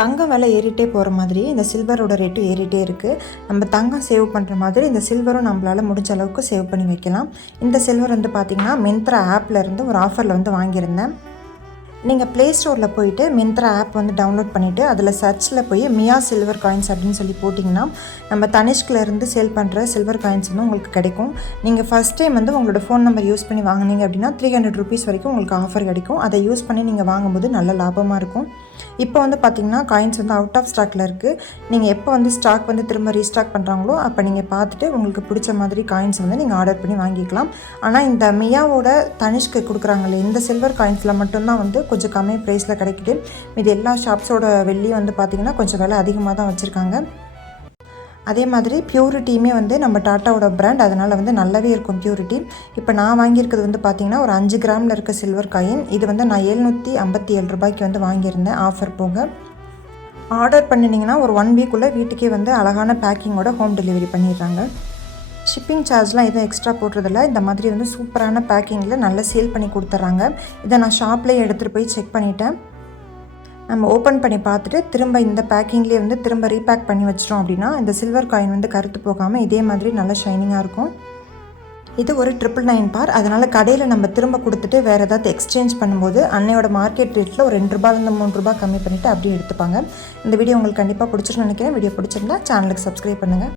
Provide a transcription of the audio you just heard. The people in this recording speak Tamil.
தங்கம் விலை ஏறிட்டே போகிற மாதிரி இந்த சில்வரோட ரேட்டும் ஏறிட்டே இருக்குது. நம்ம தங்கம் சேவ் பண்ணுற மாதிரி இந்த சில்வரும் நம்மளால் முடிஞ்ச அளவுக்கு சேவ் பண்ணி வைக்கலாம். இந்த சில்வர் வந்து பார்த்திங்கன்னா மிந்த்ரா ஆப்லேருந்து ஒரு ஆஃபரில் வந்து வாங்கியிருந்தேன். நீங்கள் ப்ளே ஸ்டோரில் போய்ட்டு மிந்த்ரா ஆப் வந்து டவுன்லோட் பண்ணிவிட்டு அதில் சர்ச்சில் போய் மியா சில்வர் காயின்ஸ் அப்படின்னு சொல்லி போட்டிங்கன்னா நம்ம தனிஷ்கிலேருந்து சேல் பண்ணுற சில்வர் காயின்ஸ் வந்து உங்களுக்கு கிடைக்கும். நீங்கள் ஃபஸ்ட் டைம் வந்து உங்களோட ஃபோன் நம்பர் யூஸ் பண்ணி வாங்கினீங்க அப்படின்னா 300 ரூபீஸ் வரைக்கும் உங்களுக்கு ஆஃபர் கிடைக்கும். அதை யூஸ் பண்ணி நீங்கள் வாங்கும்போது நல்ல லாபமாக இருக்கும். இப்போ வந்து பார்த்திங்கன்னா காயின்ஸ் வந்து அவுட் ஆஃப் ஸ்டாக்கில் இருக்குது. நீங்கள் எப்போ வந்து ஸ்டாக் வந்து திரும்ப ரீஸ்டாக் பண்ணுறாங்களோ அப்போ நீங்கள் பார்த்துட்டு உங்களுக்கு பிடிச்ச மாதிரி காயின்ஸ் வந்து நீங்கள் ஆர்டர் பண்ணி வாங்கிக்கலாம். ஆனால் இந்த மியாவோட தனிஷ்க்கு கொடுக்குறாங்களே இந்த சில்வர் காயின்ஸில் மட்டும்தான் வந்து கொஞ்சம் கம்மி ப்ரைஸில் கிடைக்குது. இது எல்லா ஷாப்ஸோட வெள்ளியும் வந்து பார்த்திங்கன்னா கொஞ்சம் விலை அதிகமாக தான் வச்சுருக்காங்க. அதே மாதிரி பியூரிட்டியுமே வந்து நம்ம டாட்டாவோட பிராண்ட், அதனால் வந்து நல்லாவே இருக்கும் பியூரிட்டி. இப்போ நான் வாங்கியிருக்கிறது வந்து பார்த்திங்கன்னா ஒரு 5 கிராமில் இருக்க சில்வர் காயின். இது வந்து நான் 757 ரூபாய்க்கு வந்து வாங்கியிருந்தேன் ஆஃபர் போக. ஆர்டர் பண்ணினீங்கன்னா ஒரு 1 வீக்குள்ளே வீட்டுக்கே வந்து அழகான பேக்கிங்கோட ஹோம் டெலிவரி பண்ணிடுறாங்க. ஷிப்பிங் சார்ஜ்லாம் எதுவும் எக்ஸ்ட்ரா போடுறதில்ல. இந்த மாதிரி வந்து சூப்பரான பேக்கிங்கில் நல்லா சேல் பண்ணி கொடுத்துட்றாங்க. இதை நான் ஷாப்லேயே எடுத்துகிட்டு போய் செக் பண்ணிவிட்டேன். நம்ம ஓப்பன் பண்ணி பார்த்துட்டு திரும்ப இந்த பேக்கிங்லேயே வந்து திரும்ப ரீபேக் பண்ணி வச்சிட்டோம் அப்படின்னா இந்த சில்வர் காயின் வந்து கருத்து போகாமல் இதே மாதிரி நல்ல ஷைனிங்காக இருக்கும். இது ஒரு 999 பார். அதனால் கடையில் நம்ம திரும்ப கொடுத்துட்டு வேறு ஏதாவது எக்ஸ்சேஞ்ச் பண்ணும்போது அன்னையோட மார்க்கெட் ரேட்டில் ஒரு 2 ரூபாயிலேருந்து 3 ரூபாய் கம்மி பண்ணிவிட்டு அப்படியே எடுத்துப்பாங்க. இந்த வீடியோ உங்களுக்கு கண்டிப்பாக பிடிச்சிருன்னு நினைக்கிறேன். வீடியோ பிடிச்சிருந்தா சேனலுக்கு சப்ஸ்கிரைப் பண்ணுங்கள்.